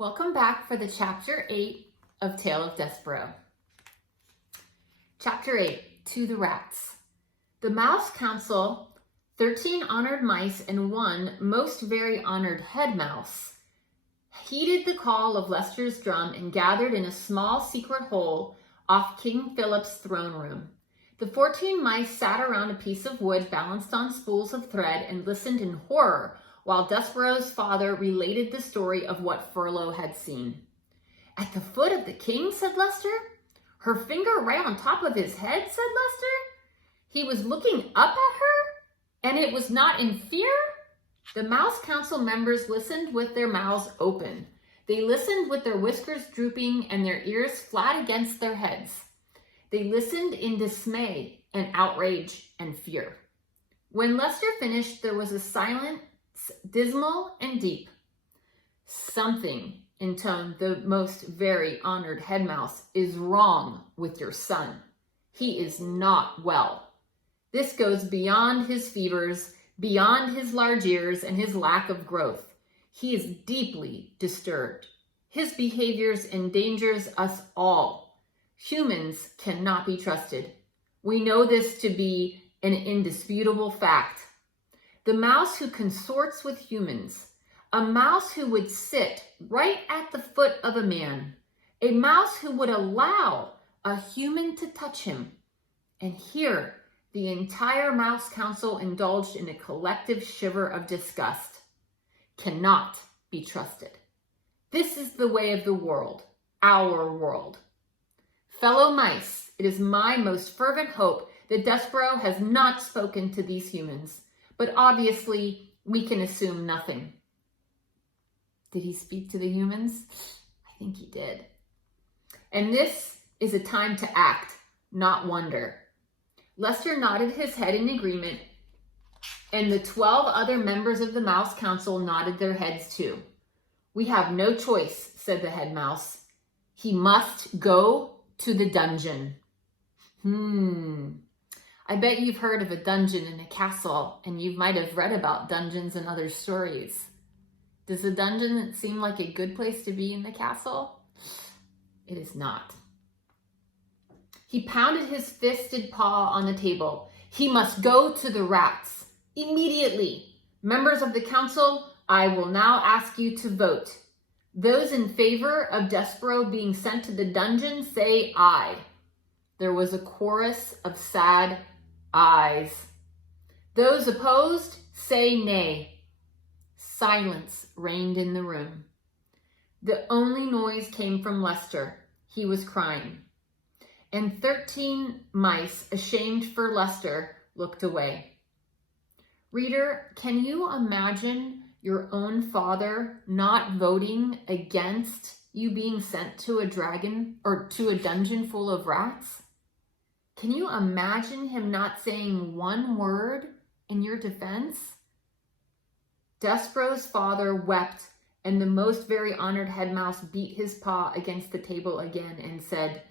Welcome back for the Chapter 8 of Tale of Despereaux. Chapter 8, To the Rats. The Mouse Council, 13 honored mice and one most very honored head mouse, heeded the call of Lester's drum and gathered in a small secret hole off King Philip's throne room. The 14 mice sat around a piece of wood balanced on spools of thread and listened in horror while Despereaux's father related the story of what Furlough had seen. "At the foot of the king," said Lester. "Her finger right on top of his head," said Lester. "He was looking up at her, and it was not in fear?" The Mouse Council members listened with their mouths open. They listened with their whiskers drooping and their ears flat against their heads. They listened in dismay and outrage and fear. When Lester finished, there was a silence, dismal and deep. "Something," intoned the most very honored head mouse, "is wrong with your son. He is not well. This goes beyond his fevers, beyond his large ears and his lack of growth. He is deeply disturbed. His behaviors endangers us all. Humans cannot be trusted. We know this to be an indisputable fact. The mouse who consorts with humans, a mouse who would sit right at the foot of a man, a mouse who would allow a human to touch him." And here, the entire Mouse Council indulged in a collective shiver of disgust. "Cannot be trusted. This is the way of the world, our world. Fellow mice, it is my most fervent hope that Despereaux has not spoken to these humans, but obviously we can assume nothing." Did he speak to the humans? I think he did. "And this is a time to act, not wonder." Lester nodded his head in agreement, and the 12 other members of the Mouse Council nodded their heads too. "We have no choice," said the head mouse. "He must go to the dungeon." I bet you've heard of a dungeon in a castle, and you might have read about dungeons in other stories. Does a dungeon seem like a good place to be in the castle? It is not. He pounded his fisted paw on the table. "He must go to the rats. Immediately. Members of the council, I will now ask you to vote. Those in favor of Despereaux being sent to the dungeon, say aye." There was a chorus of sad ayes. "Those opposed, say nay." Silence reigned in the room. The only noise came from Lester. He was crying. And 13 mice, ashamed for Lester, looked away. Reader, can you imagine your own father not voting against you being sent to a dragon or to a dungeon full of rats? Can you imagine him not saying one word in your defense? Despereaux's father wept, and the most very honored head mouse beat his paw against the table again and said,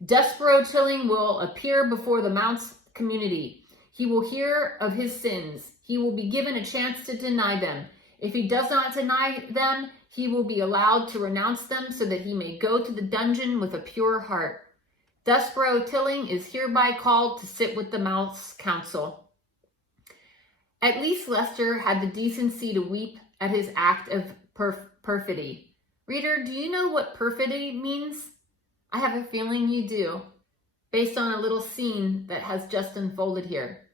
"Despereaux Tilling will appear before the mouse community. He will hear of his sins. He will be given a chance to deny them. If he does not deny them, he will be allowed to renounce them so that he may go to the dungeon with a pure heart. Despereaux Tilling is hereby called to sit with the Mouse Council." At least Lester had the decency to weep at his act of perfidy. Reader, do you know what perfidy means? I have a feeling you do, based on a little scene that has just unfolded here.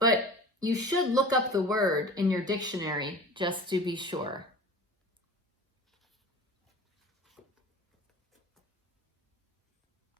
But you should look up the word in your dictionary just to be sure.